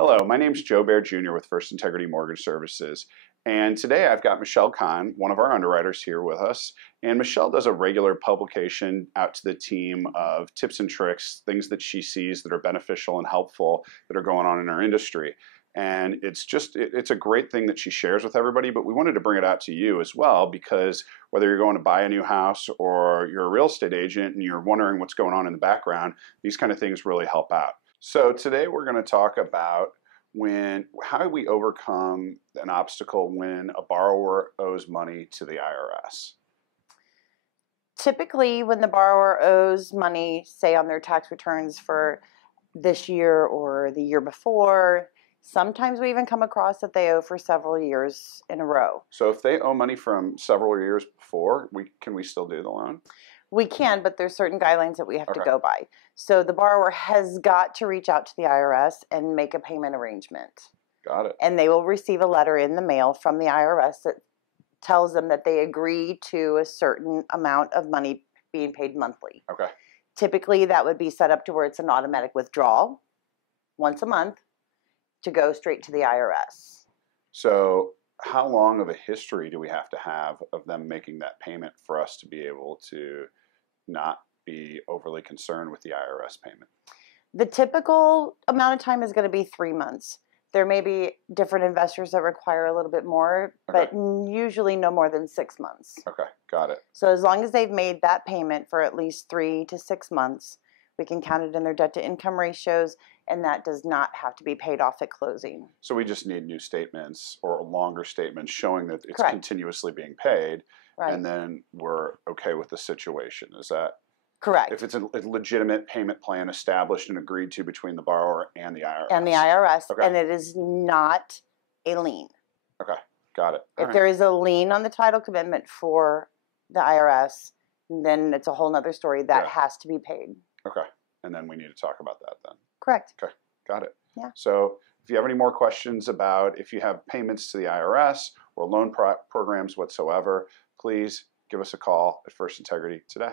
Hello, my name's Joe Baer Jr. with First Integrity Mortgage Services. And today I've got Michelle Kahn, one of our underwriters, here with us. And Michelle does a regular publication out to the team of tips and tricks, things that she sees that are beneficial and helpful that are going on in our industry. And it's a great thing that she shares with everybody, but we wanted to bring it out to you as well, because whether you're going to buy a new house or you're a real estate agent and you're wondering what's going on in the background, these kind of things really help out. So today we're going to talk about how we overcome an obstacle when a borrower owes money to the IRS. Typically, when the borrower owes money, say on their tax returns for this year or the year before, sometimes we even come across that they owe for several years in a row. So if they owe money from several years before, can we still do the loan? We can, but there's certain guidelines that we have to go by. So the borrower has got to reach out to the IRS and make a payment arrangement. Got it. And they will receive a letter in the mail from the IRS that tells them that they agree to a certain amount of money being paid monthly. Okay. Typically, that would be set up to where it's an automatic withdrawal once a month to go straight to the IRS. So how long of a history do we have to have of them making that payment for us to be able to not be overly concerned with the IRS payment? The typical amount of time is going to be 3 months. There may be different investors that require a little bit more, but usually no more than 6 months. Okay, got it. So as long as they've made that payment for at least 3 to 6 months, we can count it in their debt to income ratios, and that does not have to be paid off at closing. So we just need new statements or longer statements showing that it's continuously being paid, and then we're okay with the situation. Is that correct? If it's a legitimate payment plan established and agreed to between the borrower and the IRS. And the IRS, and it is not a lien. Okay, got it. If there is a lien on the title commitment for the IRS, then it's a whole nother story. That has to be paid. Okay, and then we need to talk about that then. Correct. Okay, got it. Yeah. So if you have any more questions about if you have payments to the IRS or loan programs whatsoever, please give us a call at First Integrity today.